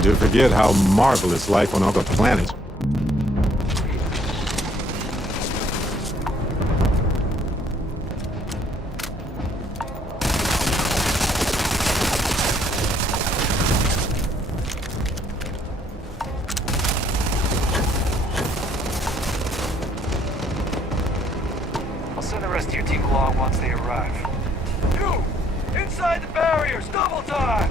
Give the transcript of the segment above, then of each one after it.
easy to forget how marvelous life on other planets. I'll send the rest of your team along once they arrive. You! Inside the barriers! Double time!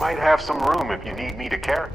Might have some room if you need me to carry.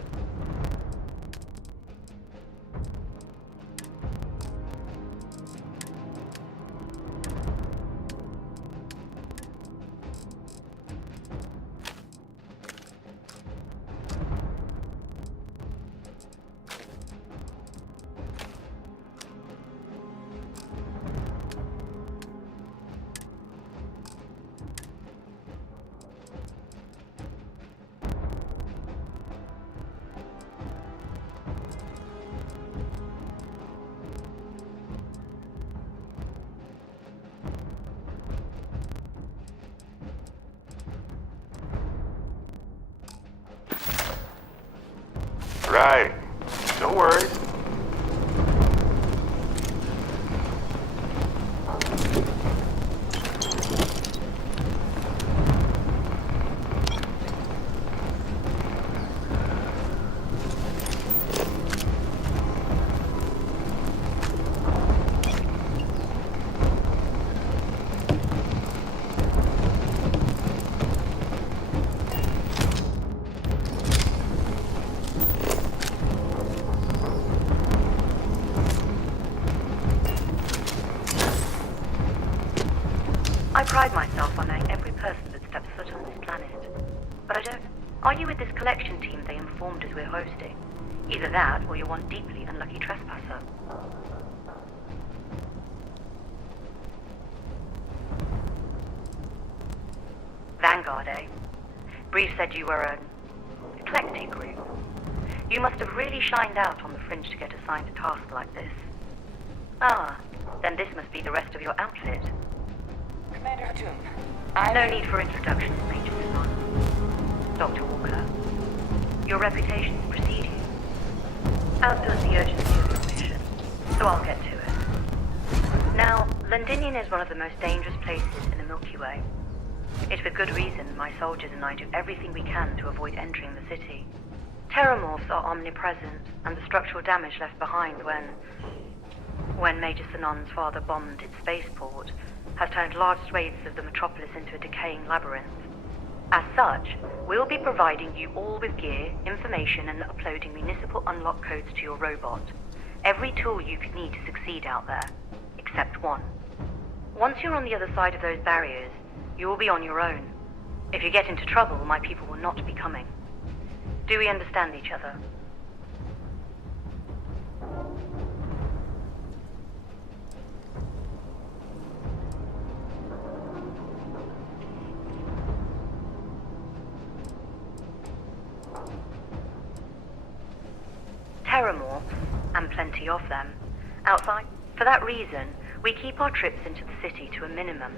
Right. No worries. I pride myself on knowing every person that steps foot on this planet. But I don't... Are you with this collection team they informed us we're hosting? Either that, or you're one deeply unlucky trespasser. Vanguard, eh? Brief said you were an eclectic group. You must have really shined out on the fringe to get assigned a task like this. Ah, then this must be the rest of your outfit. Commander Doom, No need for introductions, Major Sinon. Dr. Walker, your reputations precede you. Outdoes the urgency of your mission, so I'll get to it. Now, Londinian is one of the most dangerous places in the Milky Way. It's for good reason my soldiers and I do everything we can to avoid entering the city. Terramorphs are omnipresent, and the structural damage left behind when Major Sinon's father bombed its spaceport has turned large swathes of the metropolis into a decaying labyrinth. As such, we'll be providing you all with gear, information, and uploading municipal unlock codes to your robot. Every tool you could need to succeed out there, except one. Once you're on the other side of those barriers, you will be on your own. If you get into trouble, my people will not be coming. Do we understand each other? plenty of them. Outside, for that reason, we keep our trips into the city to a minimum.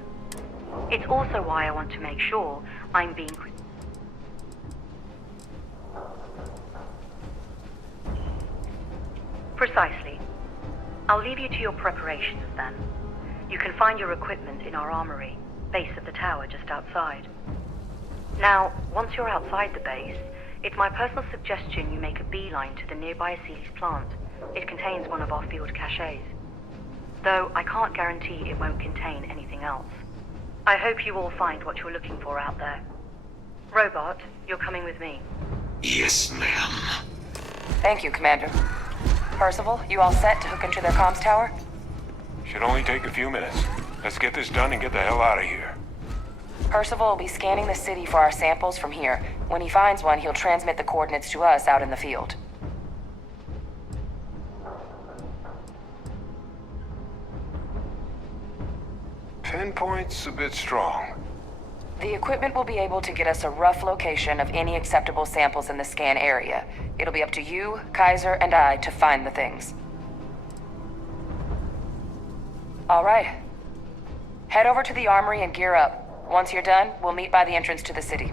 It's also why I want to make sure I'm being... Precisely. I'll leave you to your preparations then. You can find your equipment in our armory, base of the tower just outside. Now, once you're outside the base, it's my personal suggestion you make a beeline to the nearby Aceles plant. It contains one of our field caches. Though I can't guarantee it won't contain anything else. I hope you all find what you're looking for out there. Robot, you're coming with me. Yes, ma'am. Thank you, Commander. Percival, you all set to hook into their comms tower? Should only take a few minutes. Let's get this done and get the hell out of here. Percival will be scanning the city for our samples from here. When he finds one, he'll transmit the coordinates to us out in the field. Pinpoint's a bit strong. The equipment will be able to get us a rough location of any acceptable samples in the scan area. It'll be up to you, Kaiser, and I to find the things. All right. Head over to the armory and gear up. Once you're done, we'll meet by the entrance to the city.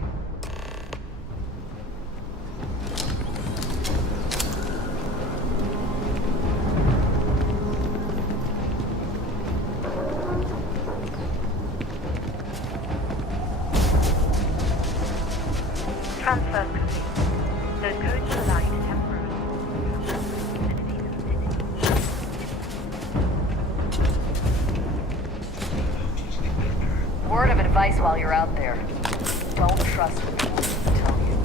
Transfer complete. Those codes will allow you to temporarily... Word of advice while you're out there. Don't trust what people tell you.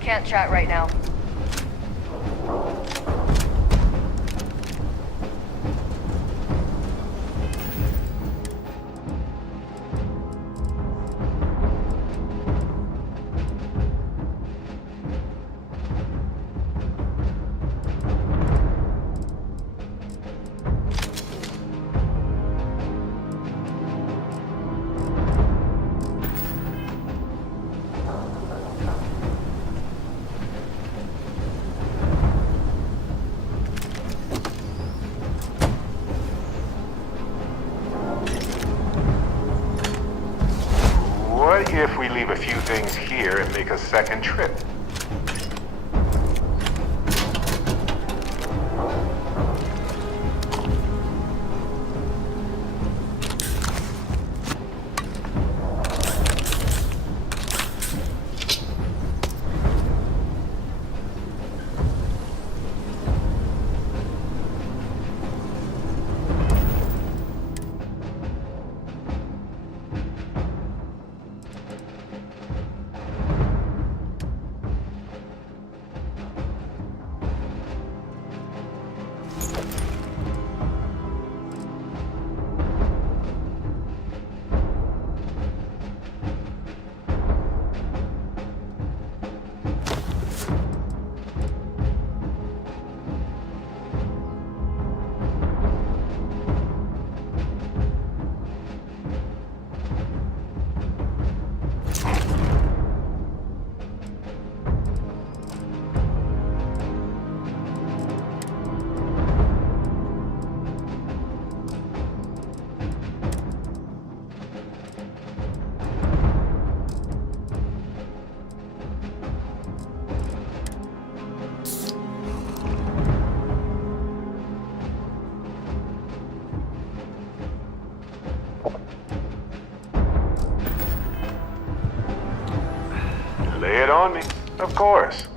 Can't chat right now. What if we leave a few things here and make a second trip? Lay it on me. Of course.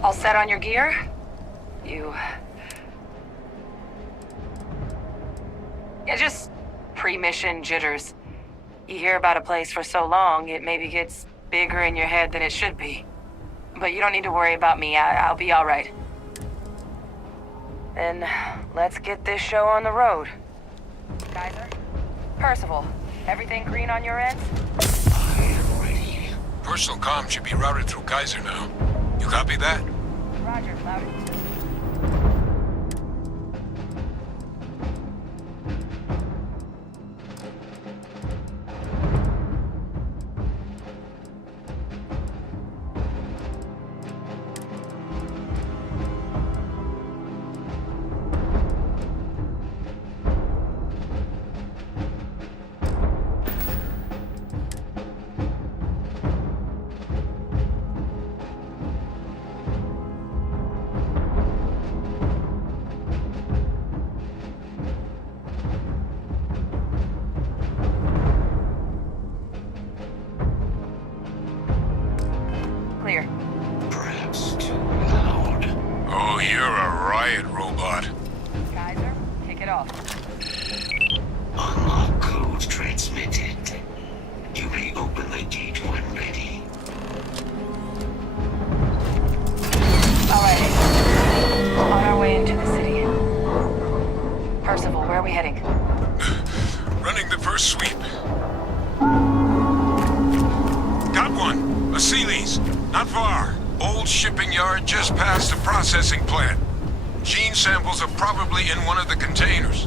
All set on your gear? You... Yeah, just pre-mission jitters. You hear about a place for so long, it maybe gets bigger in your head than it should be. But you don't need to worry about me. I'll be all right. Then let's get this show on the road. Kaiser? Percival, everything green on your ends? I am ready. Personal comm should be routed through Kaiser now. You copy that? Roger, loud. Clear. Perhaps too loud. Oh, you're a riot robot. Kaiser, kick it off. Unlock code transmitted. You may open the gate when ready. Alrighty. On our way into the city. Percival, where are we heading? Running the first sweep. Got one. A Sealy's. Not far. Old shipping yard just past the processing plant. Gene samples are probably in one of the containers.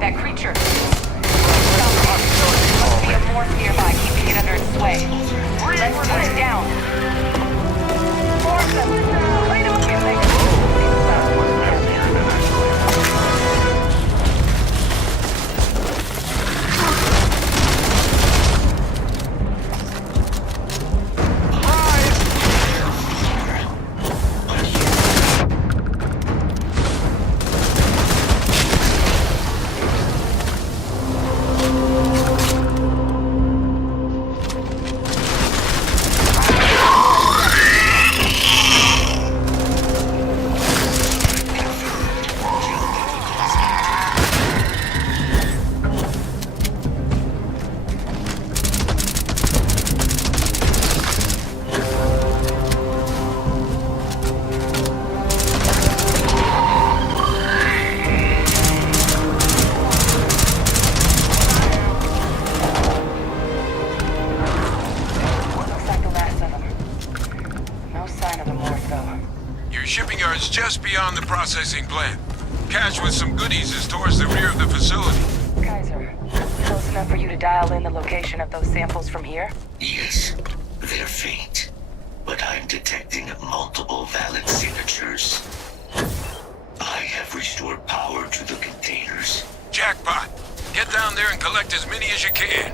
That creature. Must be a morph nearby, keeping it under its sway. Let's put it down. Force them. Clean them up. Shipping yard's just beyond the processing plant. Cache with some goodies is towards the rear of the facility. Kaiser, close enough for you to dial in the location of those samples from here? Yes, they're faint, but I'm detecting multiple valid signatures. I have restored power to the containers. Jackpot! Get down there and collect as many as you can.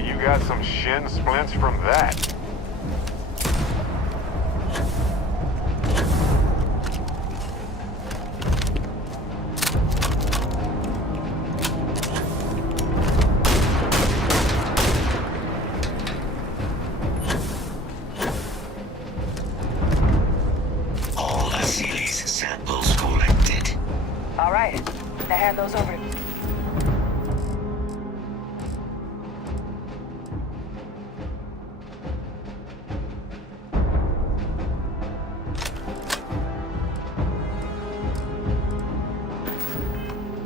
bet you got some shin splints from that. All Asilis samples collected. All right. Now hand those over.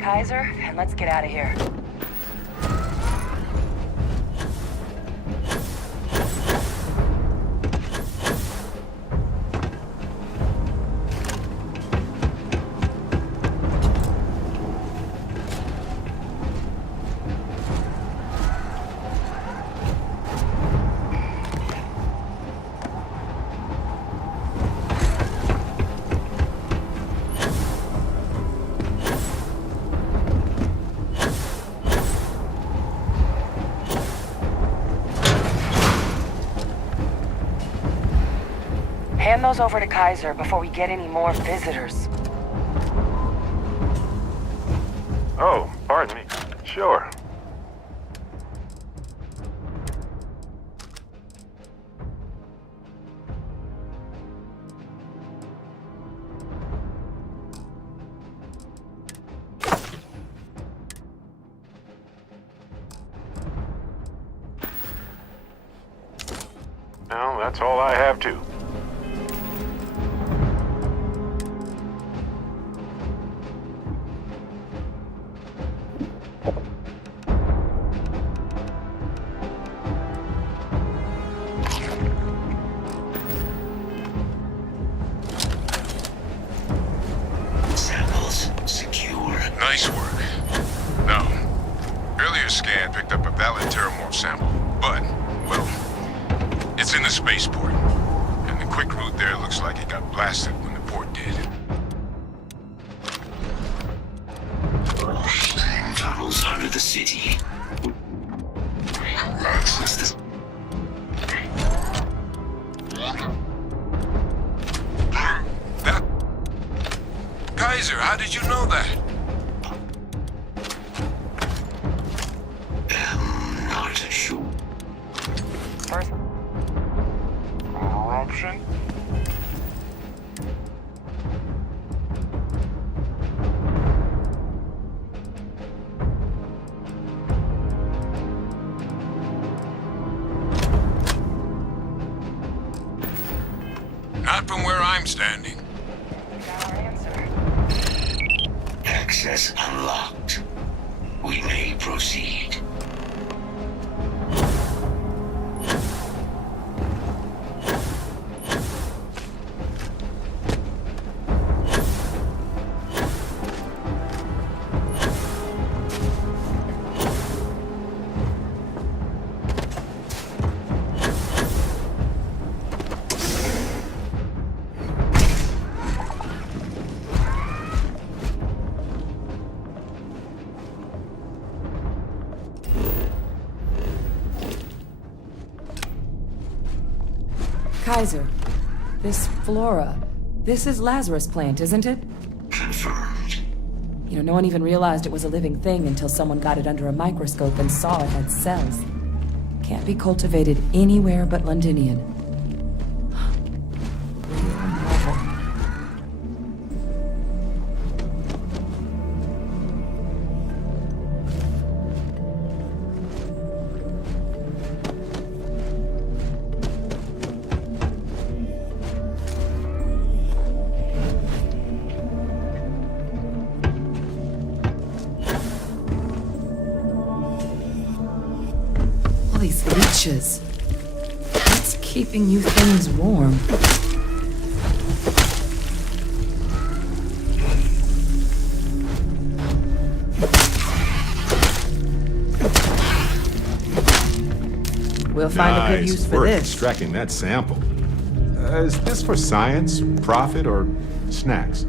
Kaiser, and let's get out of here. Hand those over to Kaiser before we get any more visitors. Oh, pardon me. Sure. Well, that's all I have too. Samples secure. Nice work. Now, earlier scan picked up a valid Terramorph sample, but, well, it's in the spaceport. And the quick route there looks like it got blasted when the port did. Tunnels under the city. Access this. That... Kaiser, how did you know that? Am not sure. First, Corruption? Not from where I'm standing. we got our answer. Access unlocked. We may proceed. Kaiser, this flora, this is Lazarus plant, isn't it? Confirmed. You know, no one even realized it was a living thing until someone got it under a microscope and saw it had cells. Can't be cultivated anywhere but Londinian. Real marvel. All these leeches. What's keeping you things warm? We'll find a good use for work this. extracting that sample. Is this for science, profit, or snacks?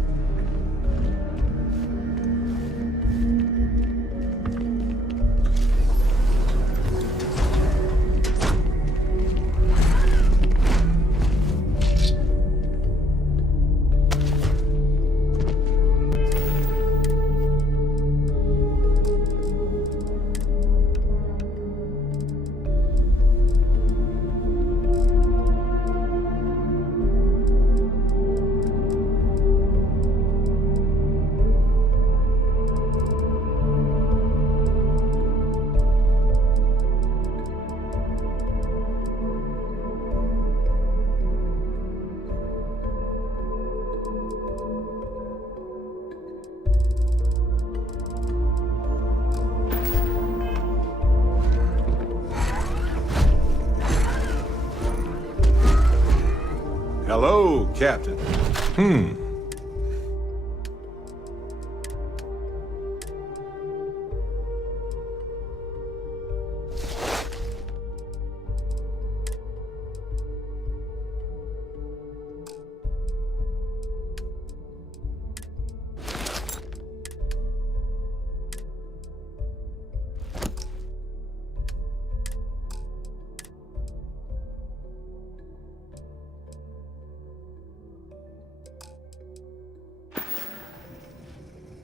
Captain.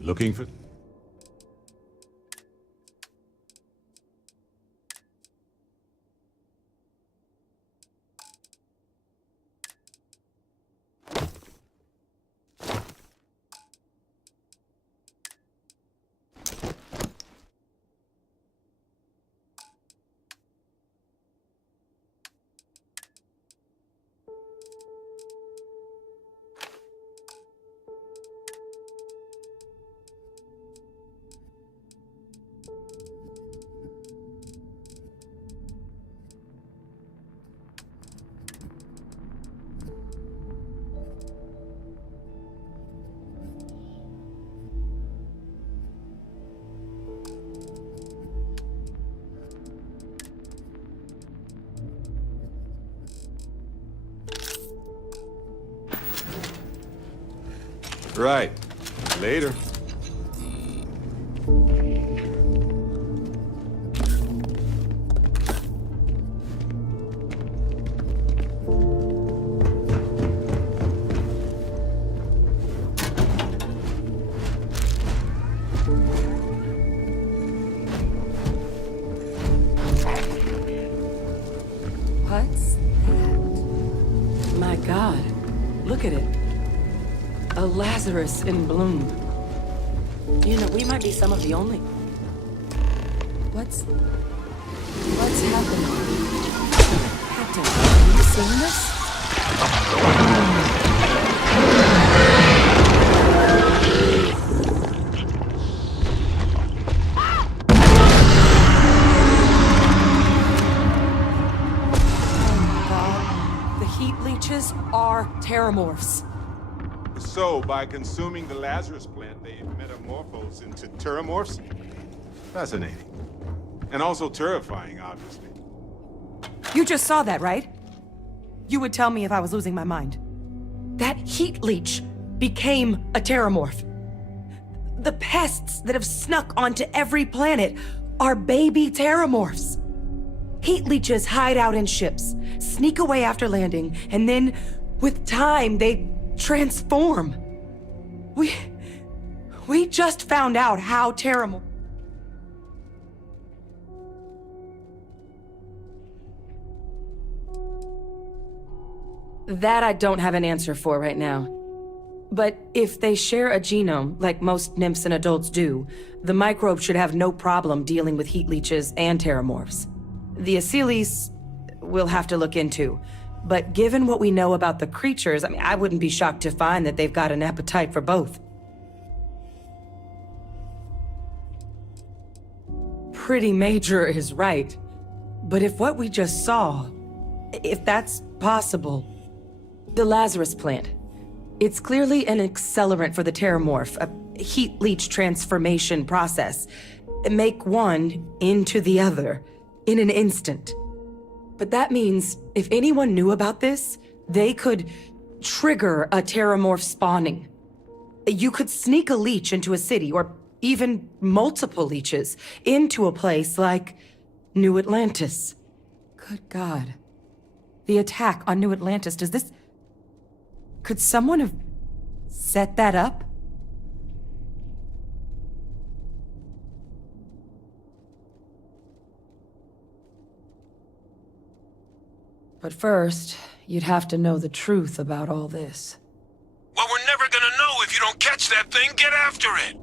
Looking for... Right. Later. What's that? My God, look at it. A Lazarus in bloom. You know, we might be some of the only. What's happening? Captain, have you seen this? The heat leeches are terramorphs. So, by consuming the Lazarus plant, they metamorphose into terramorphs? Fascinating. And also terrifying, obviously. You just saw that, right? You would tell me if I was losing my mind. That heat leech became a terramorph. The pests that have snuck onto every planet are baby terramorphs. Heat leeches hide out in ships, sneak away after landing, and then, with time, they transform. We just found out how terramorph... That I don't have an answer for right now. But if they share a genome, like most nymphs and adults do, the microbe should have no problem dealing with heat leeches and terramorphs. The Aciles we'll have to look into. But given what we know about the creatures, I wouldn't be shocked to find that they've got an appetite for both. Pretty major is right. But if what we just saw, if that's possible... The Lazarus plant. It's clearly an accelerant for the terramorph, a heat leech transformation process. Make one into the other in an instant. But that means if anyone knew about this, they could trigger a terramorph spawning. You could sneak a leech into a city, or even multiple leeches, into a place like New Atlantis. Good God. The attack on New Atlantis, does this... Could someone have set that up? But first, you'd have to know the truth about all this. Well, we're never gonna know if you don't catch that thing. Get after it!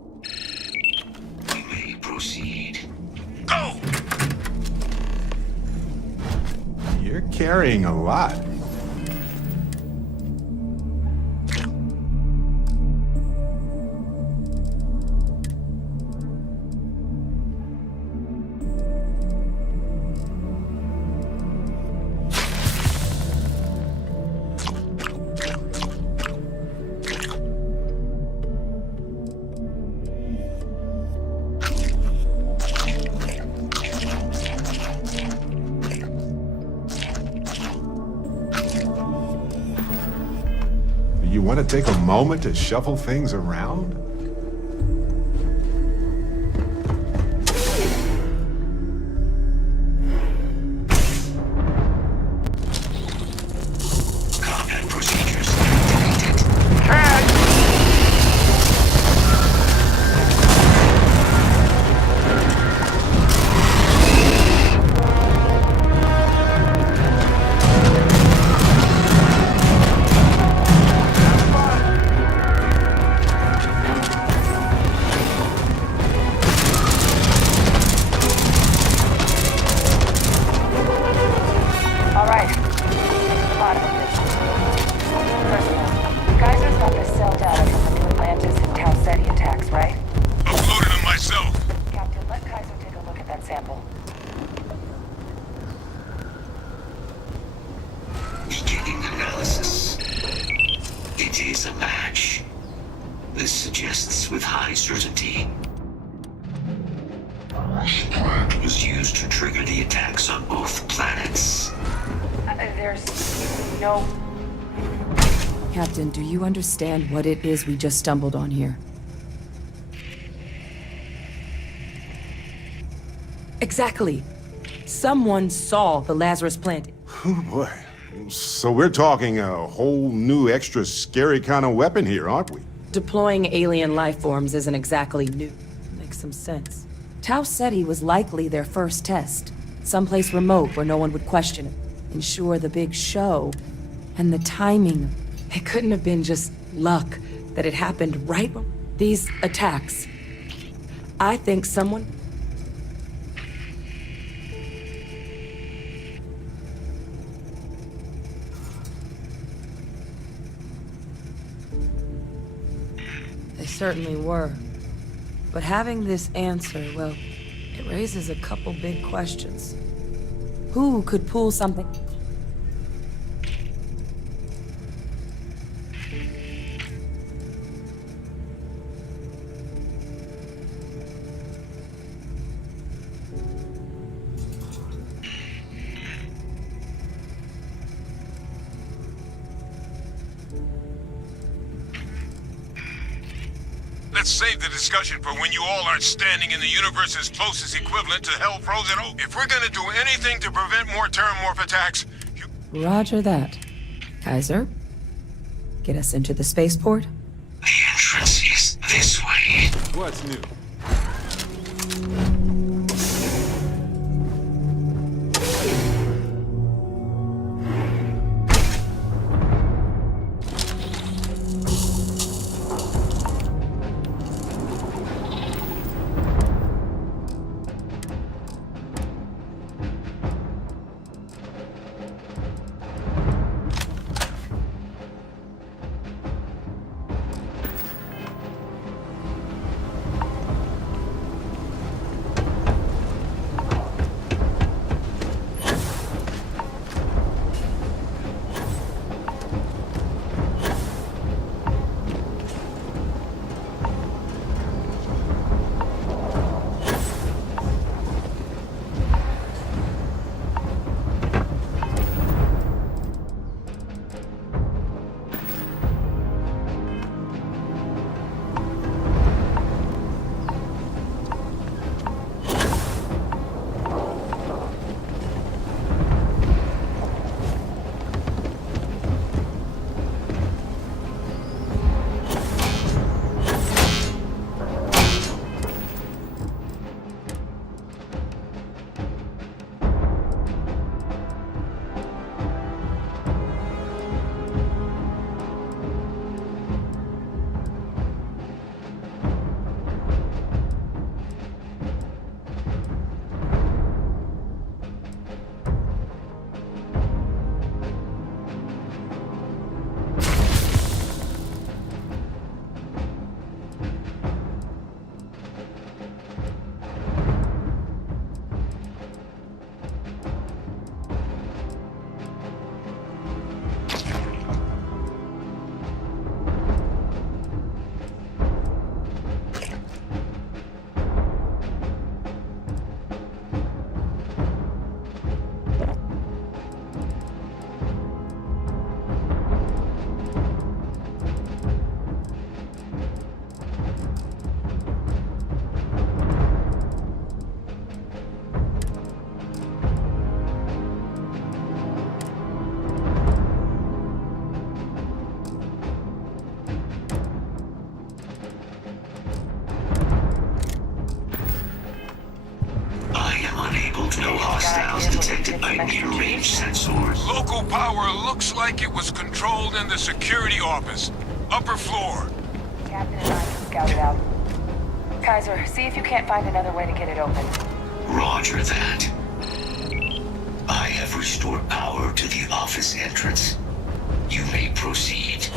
We may proceed. Go! You're carrying a lot. want to take a moment to shuffle things around? Combat procedures activated. All right. Get to the bottom of this. First of all, Geyser's got the cell data from the New Atlantis and Tau Ceti attacks, right? Uploaded them myself. Captain, let Kaiser take a look at that sample. Beginning analysis. It is a match. This suggests with high certainty it was used to trigger the attacks on both planets. There's no... Captain, do you understand what it is we just stumbled on here? Exactly. Someone saw the Lazarus plant. Oh boy. So we're talking a whole new extra scary kind of weapon here, aren't we? Deploying alien life forms isn't exactly new. Makes some sense. Tau Ceti was likely their first test. Someplace remote where no one would question it. Ensure the big show. And the timing. It couldn't have been just luck that it happened right when... These attacks. I think someone... They certainly were. But having this answer, well, it raises a couple big questions. Who could pull something? Let's save the discussion for when you all aren't standing in the universe's closest equivalent to hell frozen oak. If we're gonna do anything to prevent more terramorph attacks, Roger that. Kaiser, get us into the spaceport? The entrance is this way. What's new? detected by near-range sensors. Local power looks like it was controlled in the security office. Upper floor. Captain and I can scout it out. Kaiser, see if you can't find another way to get it open. Roger that. I have restored power to the office entrance. You may proceed.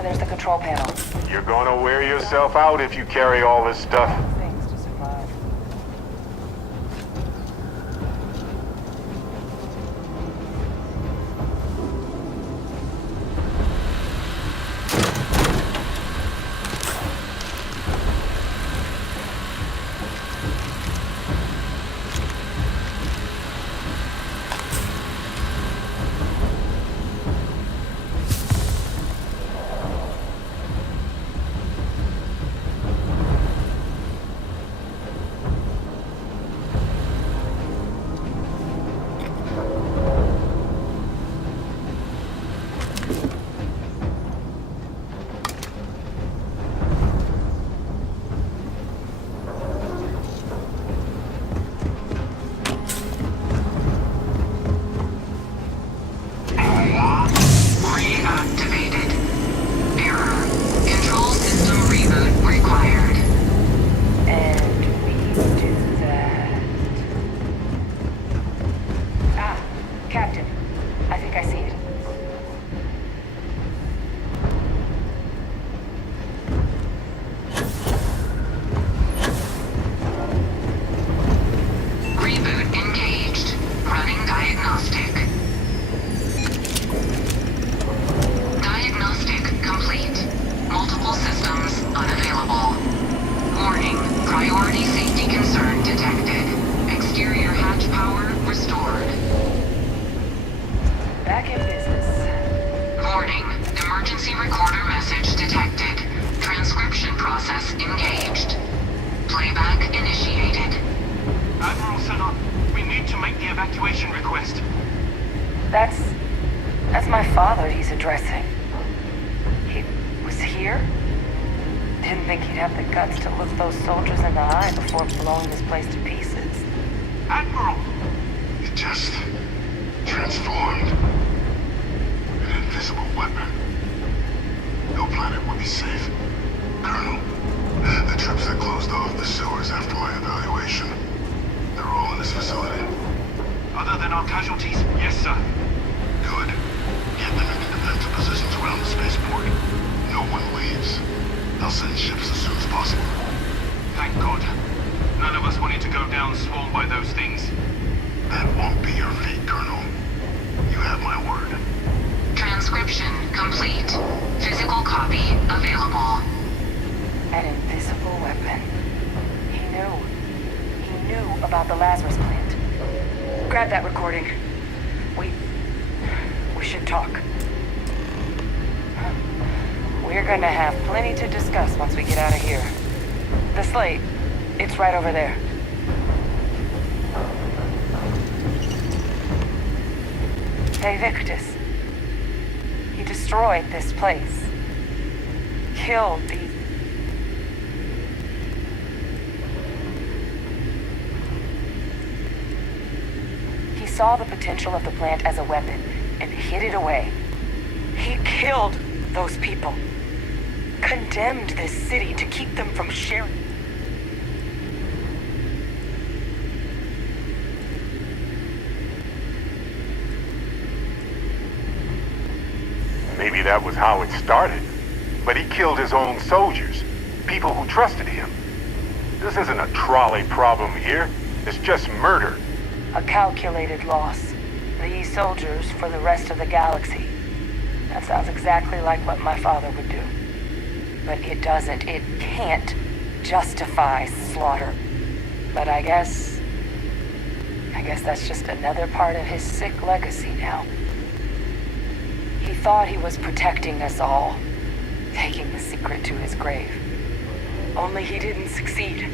There's the control panel. You're gonna wear yourself out if you carry all this stuff. Things to survive. Reactivated. Error. Control system reboot required. And we do that. Ah, Captain. I think I see it. Reboot engaged. Running diagnostic. Diagnostic complete. Multiple systems unavailable. Warning. Priority safety concern detected. Exterior hatch power restored. Back in business. Warning. Emergency recorder message detected. Transcription process engaged. Playback initiated. Admiral Senna, we need to make the evacuation request. That's my father he's addressing. He was here? Didn't think he'd have the guts to look those soldiers in the eye before blowing this place to pieces. Admiral! It just transformed. An invisible weapon. No planet would be safe. Colonel, the troops that closed off the sewers after my evaluation, they're all in this facility. Other than our casualties, yes, sir. Good. Get them into defensive positions around the spaceport. No one leaves. I'll send ships as soon as possible. Thank God. None of us wanted to go down swarmed by those things. That won't be your fate, Colonel. You have my word. Transcription complete. Physical copy available. An invisible weapon. He knew about the Lazarus plant. Grab that recording. We should talk. We're gonna have plenty to discuss once we get out of here. The slate, it's right over there. Hey, Victus. He destroyed this place. Killed these... He saw the potential of the plant as a weapon and hid it away. He killed those people. Condemned this city to keep them from sharing. Maybe that was how it started. But he killed his own soldiers, people who trusted him. This isn't a trolley problem here. It's just murder. A calculated loss. These soldiers for the rest of the galaxy. That sounds exactly like what my father would do. But it can't justify slaughter. But I guess that's just another part of his sick legacy now. He thought he was protecting us all, taking the secret to his grave. Only he didn't succeed.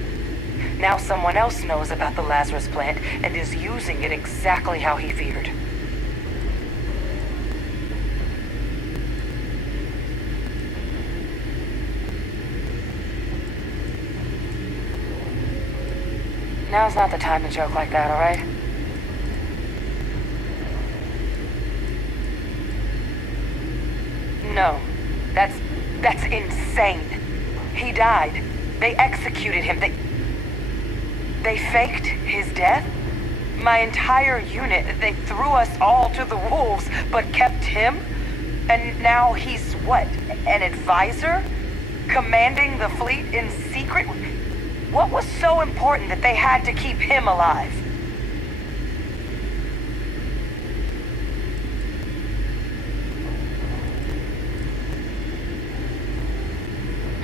Now someone else knows about the Lazarus plant and is using it exactly how he feared. Now's not the time to joke like that, all right? No. That's insane. He died. They executed him. They faked his death? My entire unit, they threw us all to the wolves, but kept him? And now he's what? An advisor? Commanding the fleet in secret? What was so important that they had to keep him alive?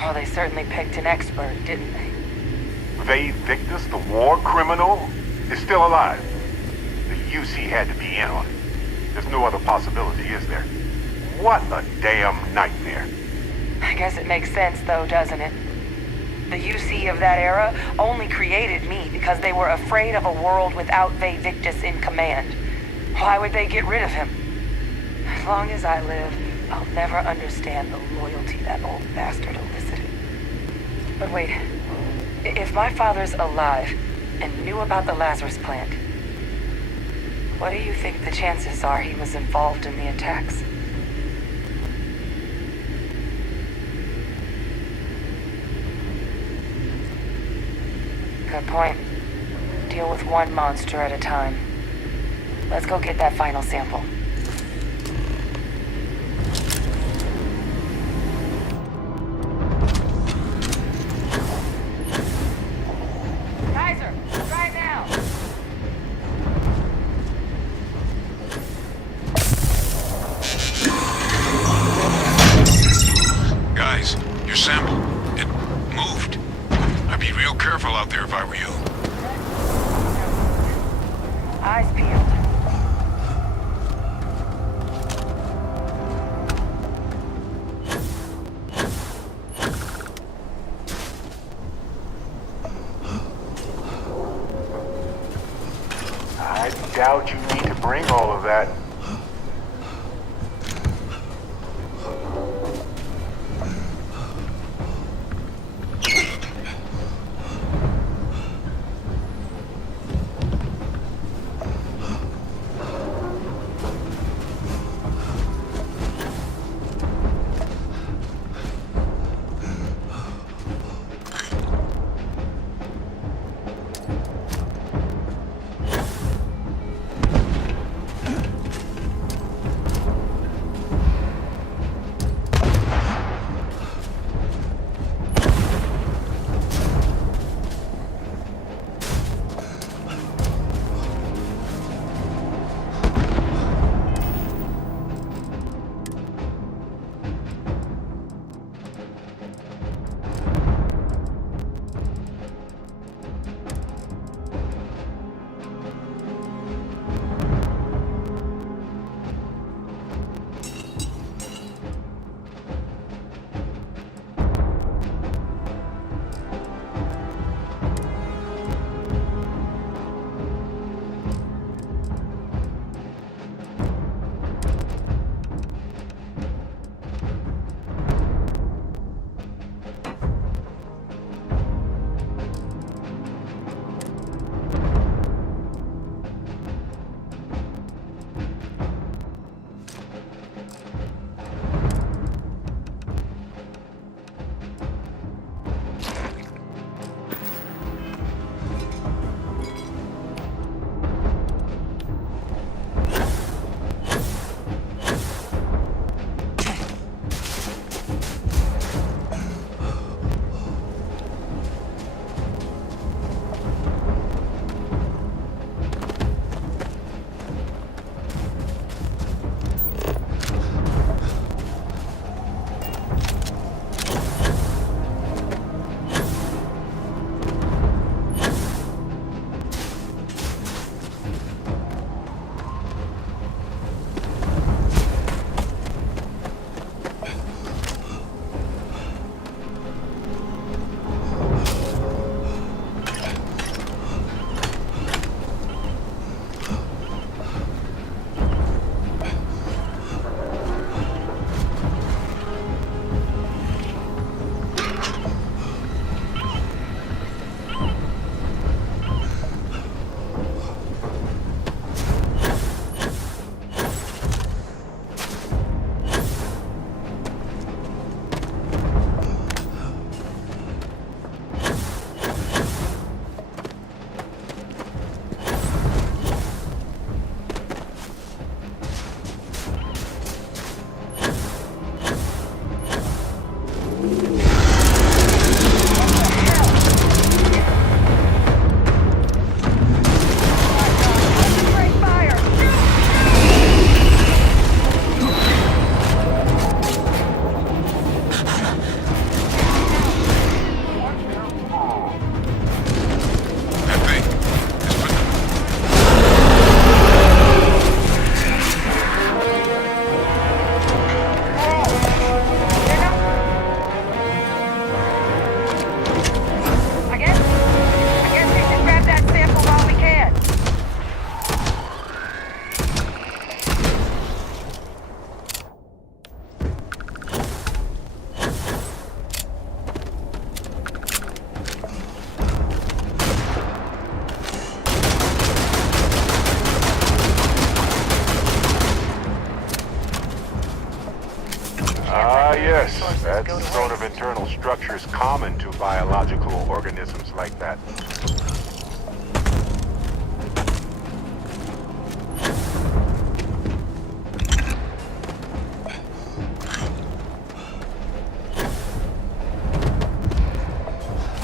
Oh, they certainly picked an expert, didn't they? Vade Victus, the war criminal, is still alive. The UC had to be in on it. There's no other possibility, is there? What a damn nightmare. I guess it makes sense though, doesn't it? The UC of that era only created me because they were afraid of a world without Vade Victus in command. Why would they get rid of him? As long as I live, I'll never understand the loyalty that old bastard elicited. But wait, if my father's alive and knew about the Lazarus plant, what do you think the chances are he was involved in the attacks? Good point. Deal with one monster at a time. Let's go get that final sample. Kaiser, right now! Guys, your sample, it moved. I'd be real careful out there if I were you. Eyes peeled. I doubt you need to bring all of that. Yes, resources that go to sort of waste. internal structure is common to biological organisms like that.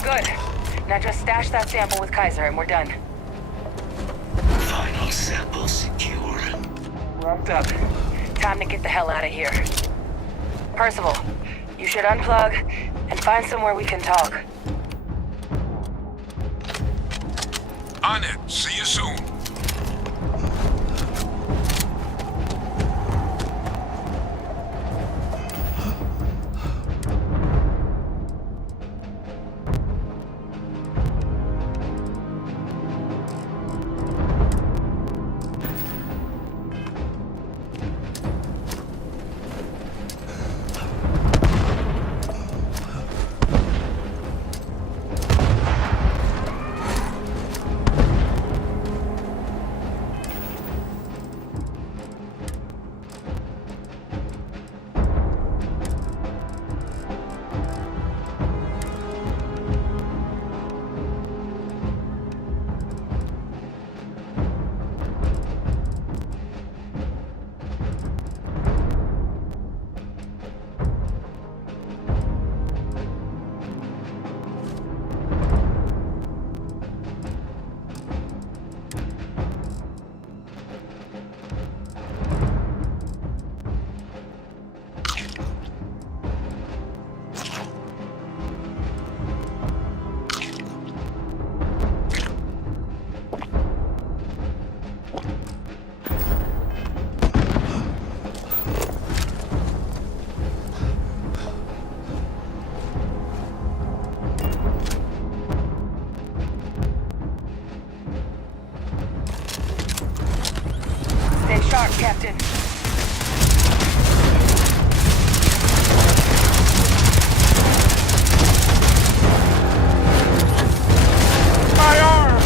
Good. Now just stash that sample with Kaiser and we're done. Final sample secure. Wrapped up. Time to get the hell out of here. Percival, you should unplug and find somewhere we can talk. On it. See you soon. Stay sharp, Captain. My arm!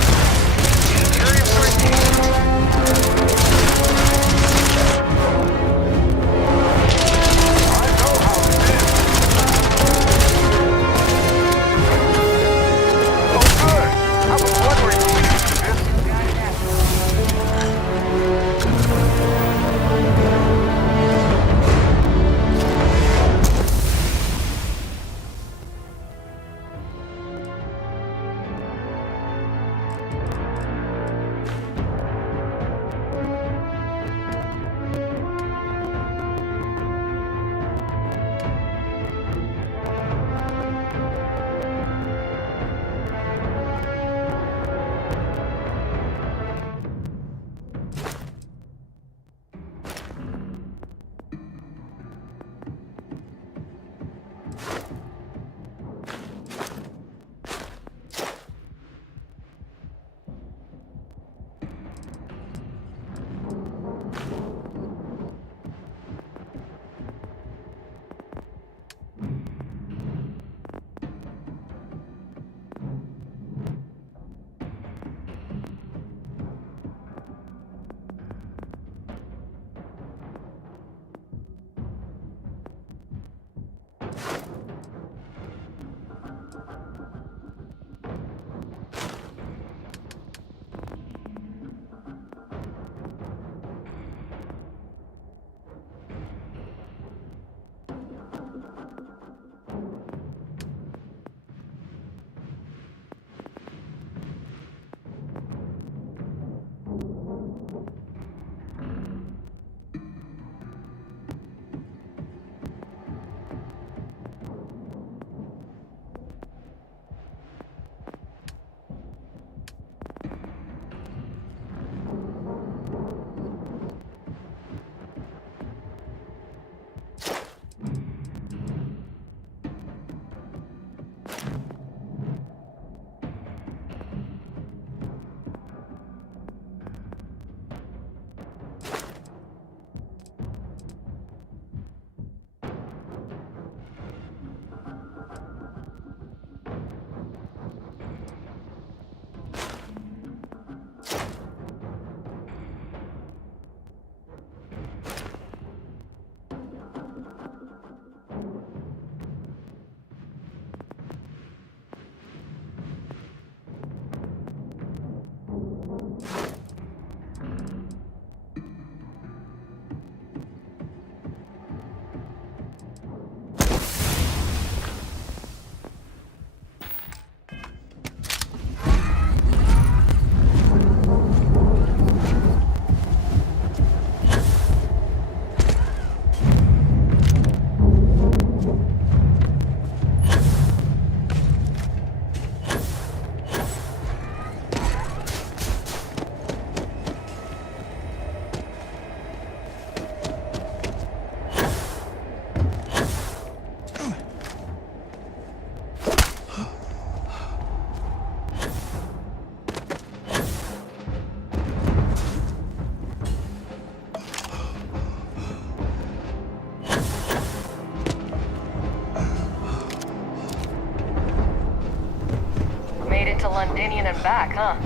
Dinian and back, huh?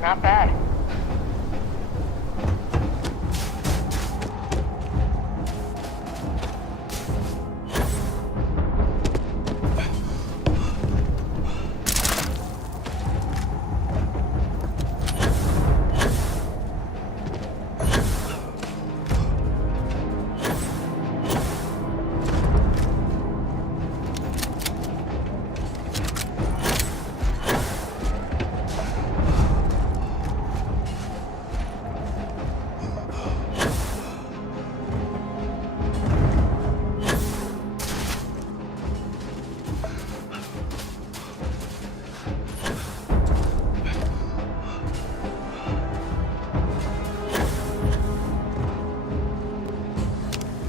Not bad.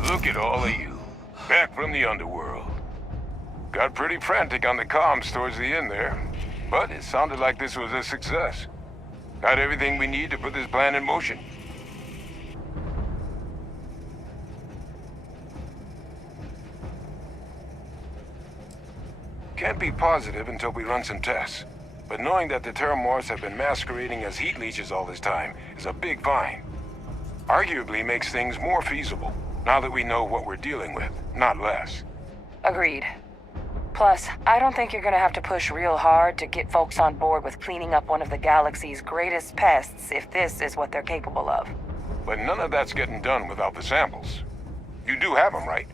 Look at all of you. Back from the underworld. Got pretty frantic on the comms towards the end there. But it sounded like this was a success. Got everything we need to put this plan in motion. Can't be positive until we run some tests. But knowing that the Terramorphs have been masquerading as heat leeches all this time is a big find. Arguably makes things more feasible, now that we know what we're dealing with, not less. Agreed. Plus, I don't think you're gonna have to push real hard to get folks on board with cleaning up one of the galaxy's greatest pests if this is what they're capable of. But none of that's getting done without the samples. You do have them, right?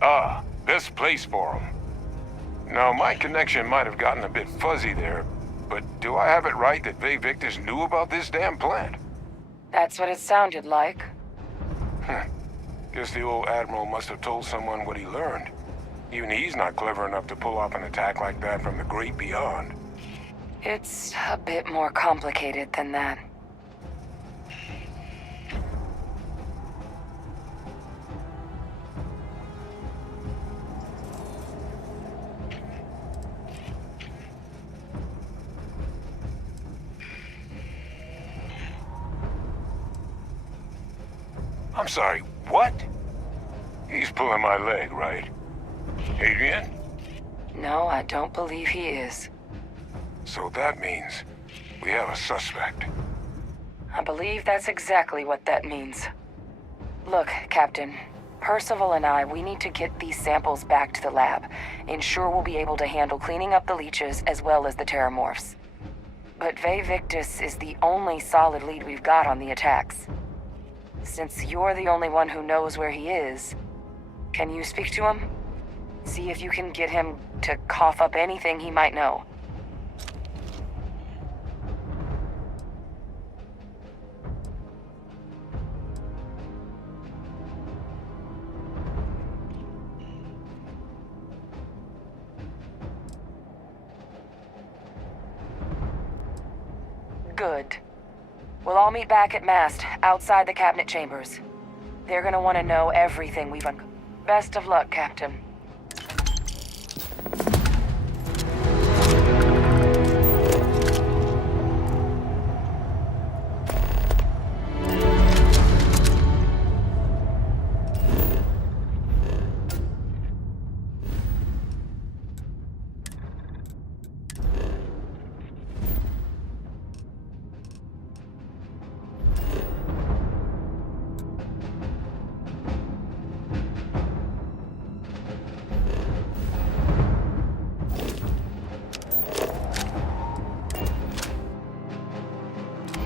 Ah, this place for them. Now, my connection might have gotten a bit fuzzy there, but do I have it right that Vay Victus knew about this damn plant? That's what it sounded like. Guess the old Admiral must have told someone what he learned. Even he's not clever enough to pull off an attack like that from the great beyond. It's a bit more complicated than that. I'm sorry, what? He's pulling my leg, right? Adrian? No, I don't believe he is. So that means we have a suspect. I believe that's exactly what that means. Look, Captain. Percival and I, we need to get these samples back to the lab. Ensure we'll be able to handle cleaning up the leeches as well as the Terramorphs. But Vay Victus is the only solid lead we've got on the attacks. Since you're the only one who knows where he is, can you speak to him? See if you can get him to cough up anything he might know. Good. We'll all meet back at Mast, outside the cabinet chambers. They're gonna want to know everything we've uncovered. Best of luck, Captain.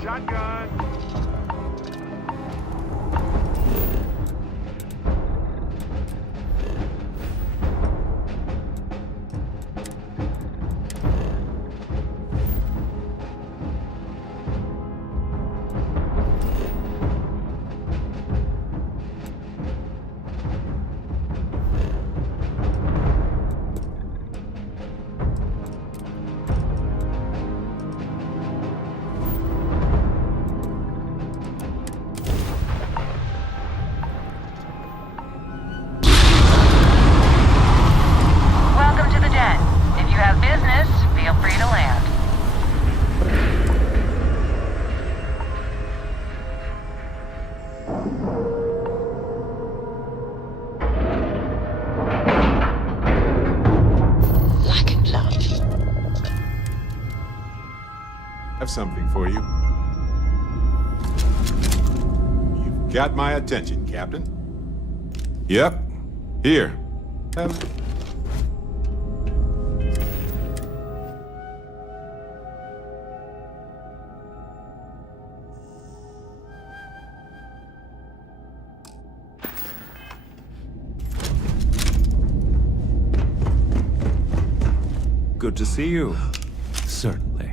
Shotgun! have something for you. You've got my attention, Captain. Yep. Here. Have... Good to see you. Certainly.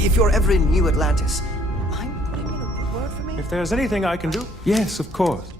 If you're ever in New Atlantis, mind putting in a good word for me? If there's anything I can do... Yes, of course.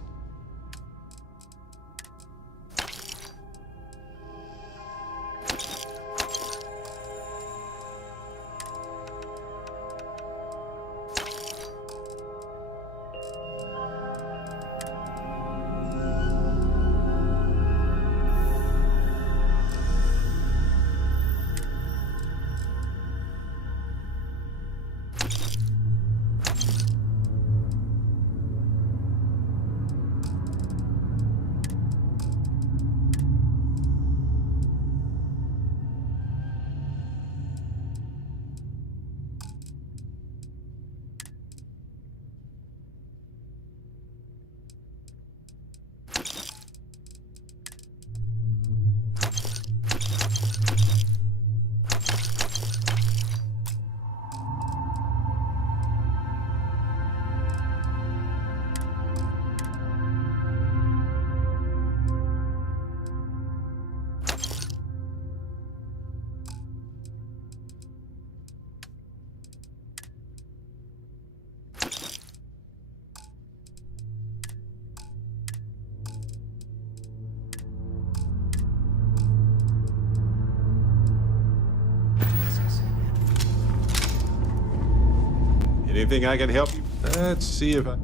Anything I can help you? Let's see if I...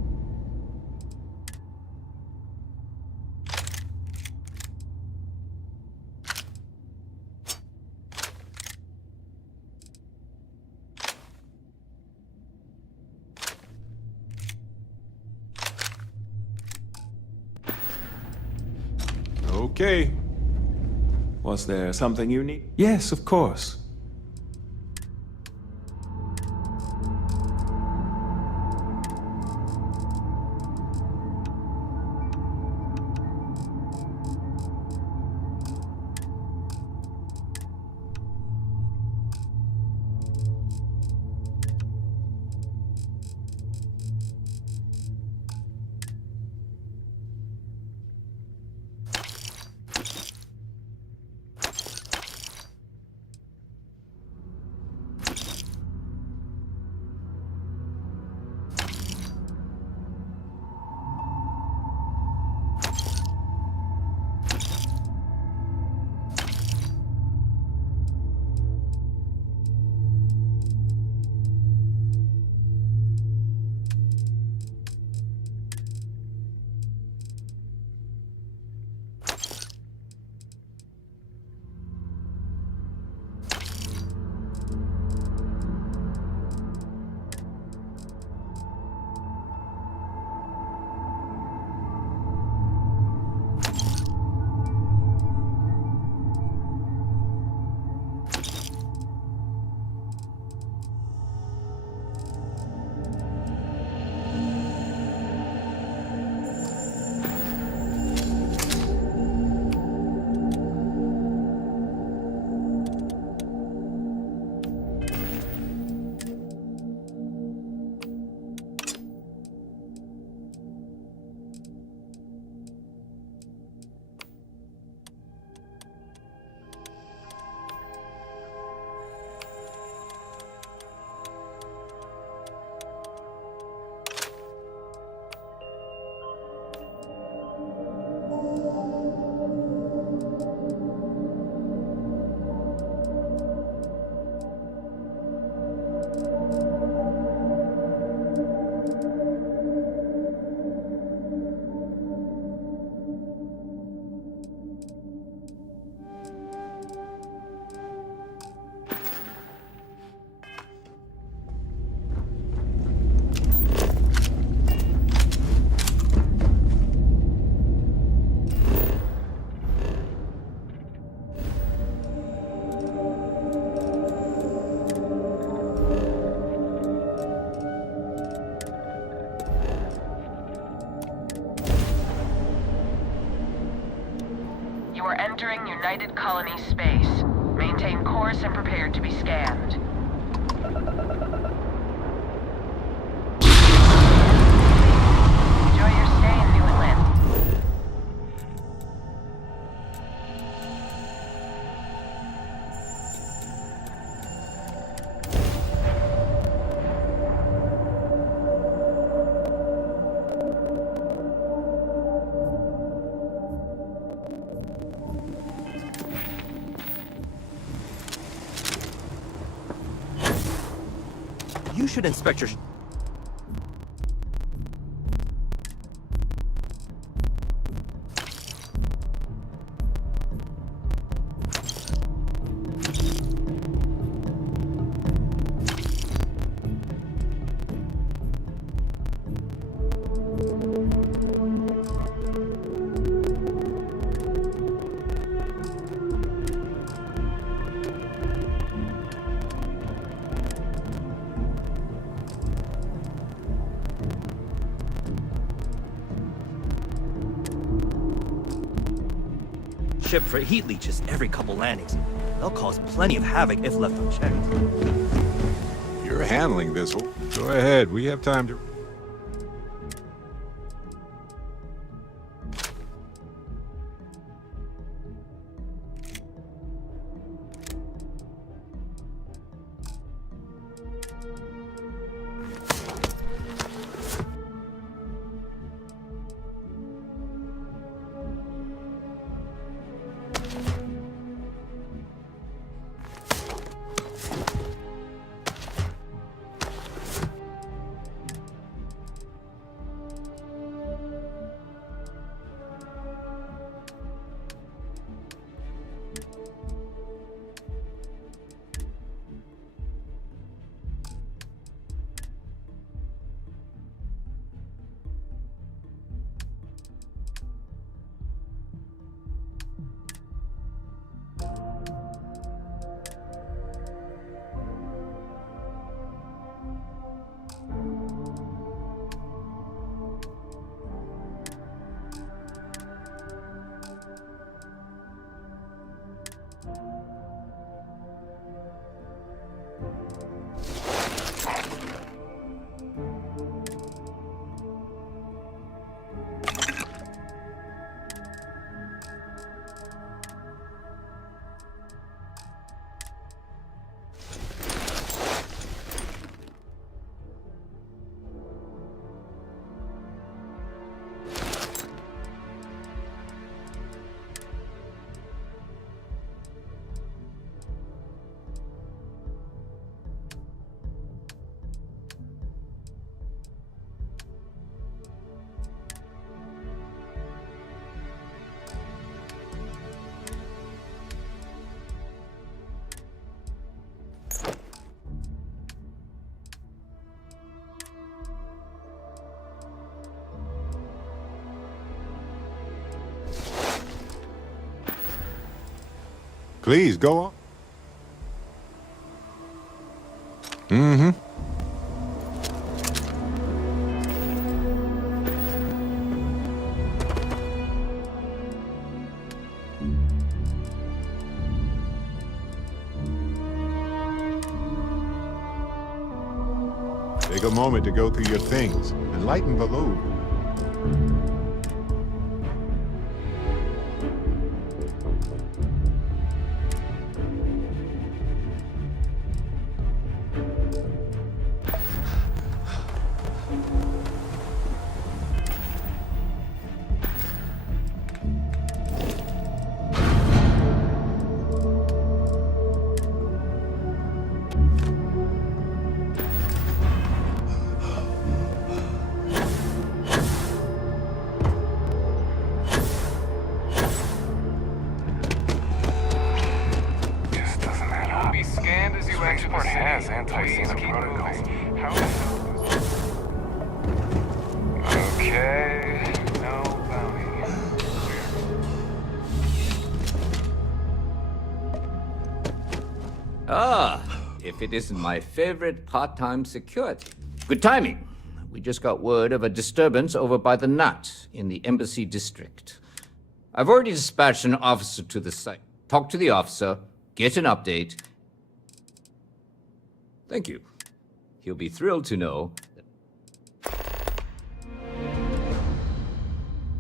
Okay. Was there something you need? Yes, of course. Entering United Colony space. Maintain course and prepare to be scanned. Enjoy your stay in New Atlantis. You should inspect your... ship for heat leeches every couple landings. They'll cause plenty of havoc if left unchecked. You're handling this. Go ahead. We have time to... Please, go on. Mm-hmm. Take a moment to go through your things and lighten the load. Transport has anti-Xena protocols. Okay, no bounty. If it isn't my favorite part-time security. Good timing. We just got word of a disturbance over by the Nut in the Embassy District. I've already dispatched an officer to the site. Talk to the officer, get an update. Thank you. He'll be thrilled to know that...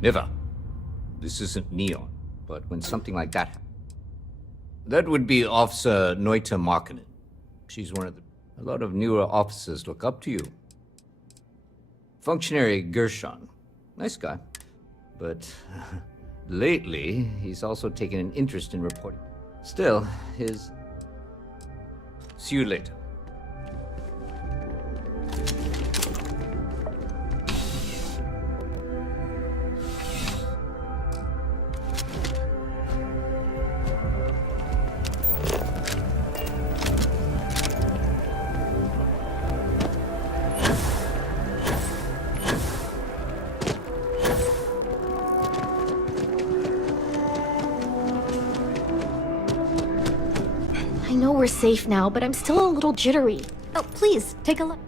Never. This isn't Neon, but when something like that happens... That would be Officer Noita Markkinen. She's one of the... A lot of newer officers look up to you. Functionary Gershon. Nice guy. But lately, he's also taken an interest in reporting. Still, his... See you later. I know we're safe now, but I'm still a little jittery. Oh, please, take a look.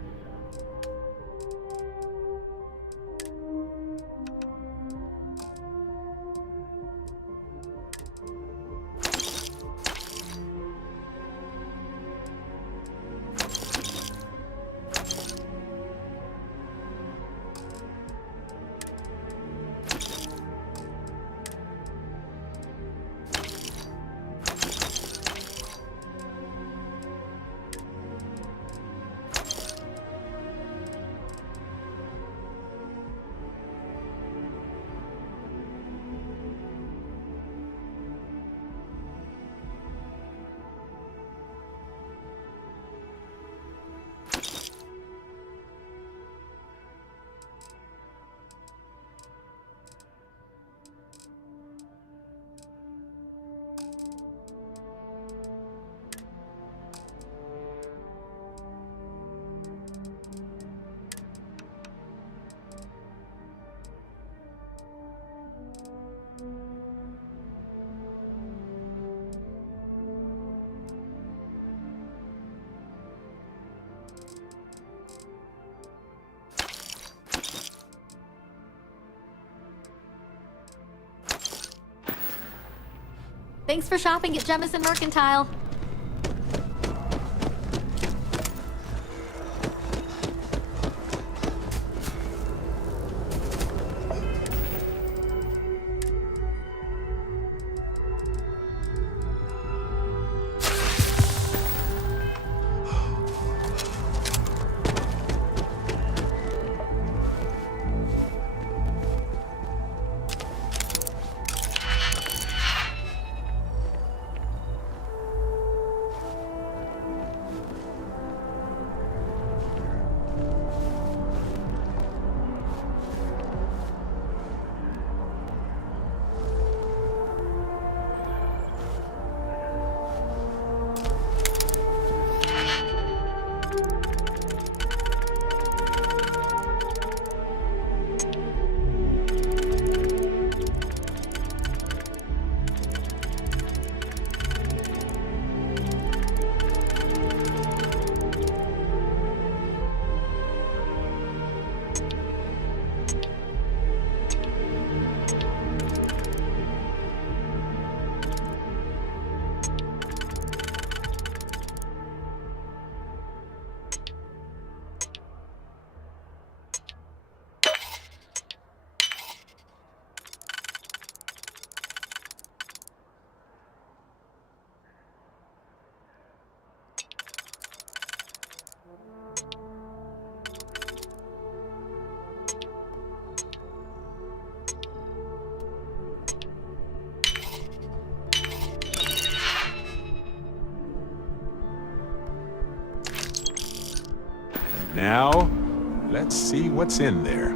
Thanks for shopping at Jemison Mercantile. Now, let's see what's in there.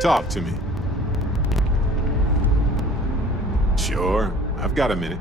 Talk to me. Sure, I've got a minute.